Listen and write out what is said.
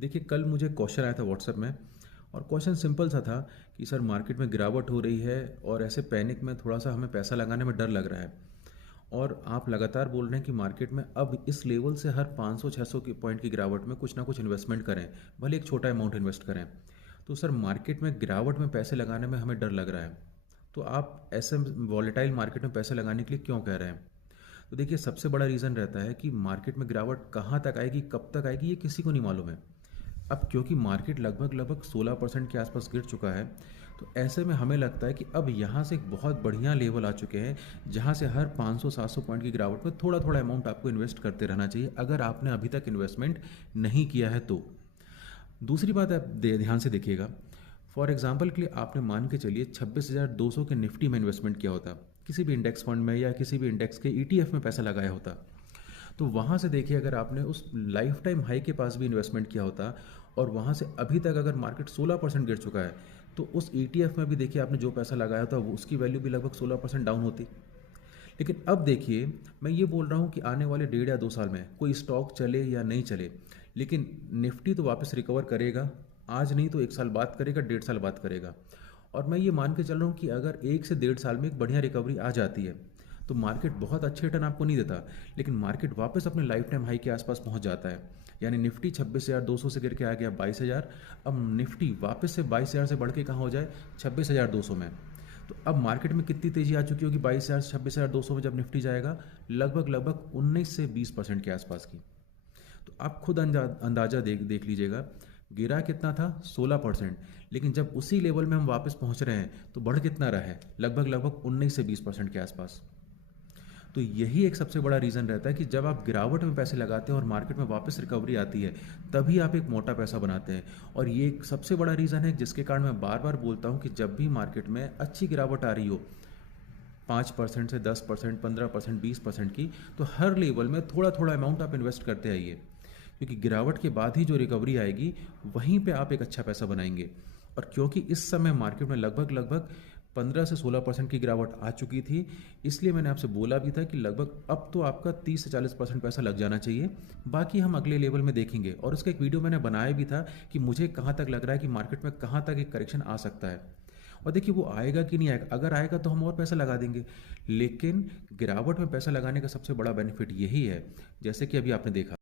देखिए, कल मुझे क्वेश्चन आया था व्हाट्सएप में और क्वेश्चन सिंपल सा था कि सर मार्केट में गिरावट हो रही है और ऐसे पैनिक में थोड़ा सा हमें पैसा लगाने में डर लग रहा है। और आप लगातार बोल रहे हैं कि मार्केट में अब इस लेवल से हर 500-600 की पॉइंट की गिरावट में कुछ ना कुछ इन्वेस्टमेंट करें, भले एक छोटा अमाउंट इन्वेस्ट करें। तो सर मार्केट में गिरावट में पैसे लगाने में हमें डर लग रहा है। तो आप ऐसे वॉलेटाइल मार्केट में पैसे लगाने के लिए क्यों कह रहे हैं? तो देखिए, सबसे बड़ा रीज़न रहता है कि मार्केट में गिरावट कहाँ तक आएगी, कब तक आएगी, ये किसी को नहीं मालूम है। अब क्योंकि मार्केट लगभग लगभग 16% के आसपास गिर चुका है, तो ऐसे में हमें लगता है कि अब यहाँ से एक बहुत बढ़िया लेवल आ चुके हैं, जहाँ से हर 500-700 पॉइंट की गिरावट में थोड़ा थोड़ा अमाउंट आपको इन्वेस्ट करते रहना चाहिए, अगर आपने अभी तक इन्वेस्टमेंट नहीं किया है तो। दूसरी बात आप ध्यान से देखिएगा। फॉर एग्जांपल के लिए आपने मान के चलिए 26,200 के निफ्टी में इन्वेस्टमेंट किया होता, किसी भी इंडेक्स फंड में या किसी भी इंडेक्स के ईटीएफ में पैसा लगाया होता। तो वहाँ से देखिए, अगर आपने उस लाइफ टाइम हाई के पास भी इन्वेस्टमेंट किया होता और वहाँ से अभी तक अगर मार्केट 16% गिर चुका है, तो उस ईटीएफ में भी देखिए आपने जो पैसा लगाया था वो उसकी वैल्यू भी लगभग 16% डाउन होती। लेकिन अब देखिए, मैं ये बोल रहा हूँ कि आने वाले 1.5 या 2 साल में कोई स्टॉक चले या नहीं चले, लेकिन निफ्टी तो वापस रिकवर करेगा। आज नहीं तो 1 साल बाद करेगा, 1.5 साल बाद करेगा। और मैं ये मान के चल रहा हूँ कि अगर 1 से 1.5 साल में एक बढ़िया रिकवरी आ जाती है, तो मार्केट बहुत अच्छे रिटर्न आपको नहीं देता, लेकिन मार्केट वापस अपने लाइफ टाइम हाई के आसपास पहुंच जाता है। यानी निफ्टी 26,200 से गिर के आ गया 22,000। अब निफ्टी वापस से 22,000 से बढ़ के कहाँ हो जाए, 26,200 में। तो अब मार्केट में कितनी तेजी आ चुकी होगी 22,000 से 26,200 में जब निफ्टी जाएगा, लगभग लगभग 19 से 20% के आसपास की। तो आप खुद अंदाजा देख देख लीजिएगा, गिरा कितना था, 16%। लेकिन जब उसी लेवल में हम वापस पहुंच रहे हैं तो बढ़ कितना रहा है, लगभग लगभग 19 से 20% के आसपास। तो यही एक सबसे बड़ा रीज़न रहता है कि जब आप गिरावट में पैसे लगाते हैं और मार्केट में वापस रिकवरी आती है, तभी आप एक मोटा पैसा बनाते हैं। और ये एक सबसे बड़ा रीज़न है जिसके कारण मैं बार बार बोलता हूँ कि जब भी मार्केट में अच्छी गिरावट आ रही हो, 5% से 10%, 15%, 20% की, तो हर लेवल में थोड़ा थोड़ा अमाउंट आप इन्वेस्ट करते आइए, क्योंकि गिरावट के बाद ही जो रिकवरी आएगी वहीं पे आप एक अच्छा पैसा बनाएंगे। और क्योंकि इस समय मार्केट में लगभग लगभग 15 से 16% की गिरावट आ चुकी थी, इसलिए मैंने आपसे बोला भी था कि लगभग अब तो आपका 30 से 40% पैसा लग जाना चाहिए। बाकी हम अगले लेवल में देखेंगे, और उसका एक वीडियो मैंने बनाया भी था कि मुझे कहाँ तक लग रहा है कि मार्केट में कहाँ तक एक करेक्शन आ सकता है। और देखिए, वो आएगा कि नहीं आएगा, अगर आएगा तो हम और पैसा लगा देंगे। लेकिन गिरावट में पैसा लगाने का सबसे बड़ा बेनिफिट यही है, जैसे कि अभी आपने देखा।